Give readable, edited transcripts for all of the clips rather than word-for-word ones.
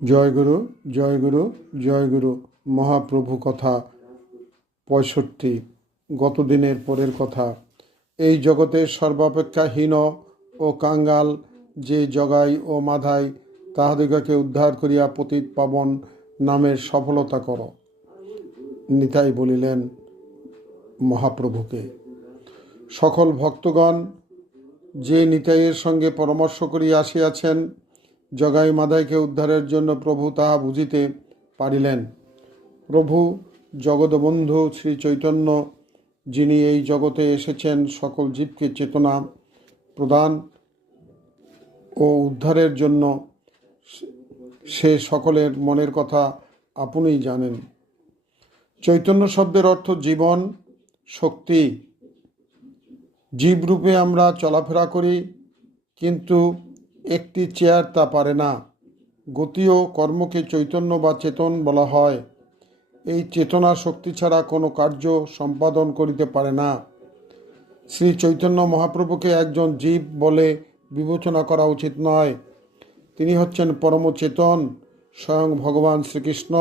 জয়গুরু জয়গুরু জয়গুরু। মহাপ্রভু কথা ৬৫। গতদিনের পরের কথা। এই জগতের সর্বাপেক্ষা হীন ও কাঙ্গাল যে জগাই ও মাধাই, তাহাদিগকে উদ্ধার করিয়া পতিত পাবন নামের সফলতা কর। নিতাই বলিলেন মহাপ্রভুকে। সকল ভক্তগণ যে নিতাইয়ের সঙ্গে পরামর্শ করিয়া আসিয়াছেন, জগাই মাধাইকে উদ্ধারের জন্য প্রভু তাহা বুঝিতে পারিলেন। প্রভু জগৎবন্ধু শ্রী চৈতন্য, যিনি এই জগতে এসেছেন সকল জীবকে চেতনা প্রদান ও উদ্ধারের জন্য, সে সকলের মনের কথা আপনিই জানেন। চৈতন্য শব্দের অর্থ জীবন, শক্তি। জীবরূপে আমরা চলাফেরা করি, কিন্তু একটি চেয়ার তা পারে না। গতি ও কর্মকে চৈতন্য বা চেতন বলা হয়। এই চেতনা শক্তি ছাড়া কোনো কার্য সম্পাদন করিতে পারে না। শ্রী চৈতন্য মহাপ্রভুকে একজন জীব বলে বিবেচনা করা উচিত নয়। তিনি হচ্ছেন পরমচেতন, স্বয়ং ভগবান শ্রীকৃষ্ণ।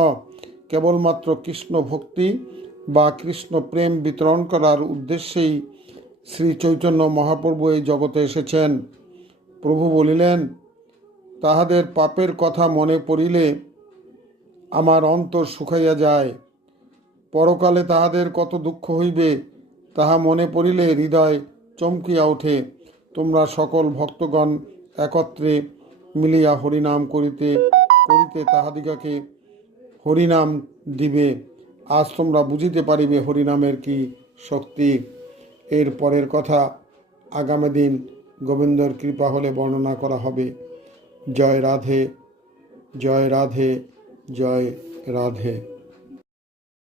কেবলমাত্র কৃষ্ণ ভক্তি বা কৃষ্ণ প্রেম বিতরণ করার উদ্দেশ্যেই শ্রী চৈতন্য মহাপ্রভু এই জগতে এসেছেন। প্রভু বলিলেন, তাহাদের পাপের কথা মনে পড়িলে আমার অন্তর শুকাইয়া যায়। পরকালে তাহাদের কত দুঃখ হইবে, তাহা মনে পড়িলে হৃদয় চমকিয়া ওঠে। তোমরা সকল ভক্তগণ একত্রে মিলিয়া হরিনাম করিতে করিতে তাহাদিগকে হরিনাম দিবে। আজ তোমরা বুঝিতে পারিবে হরিনামের কি শক্তি। এর পরের কথা আগামী দিন গোবিন্দর কৃপা হলে বর্ণনা করা হবে। জয় রাধে, জয় রাধে, জয় রাধে।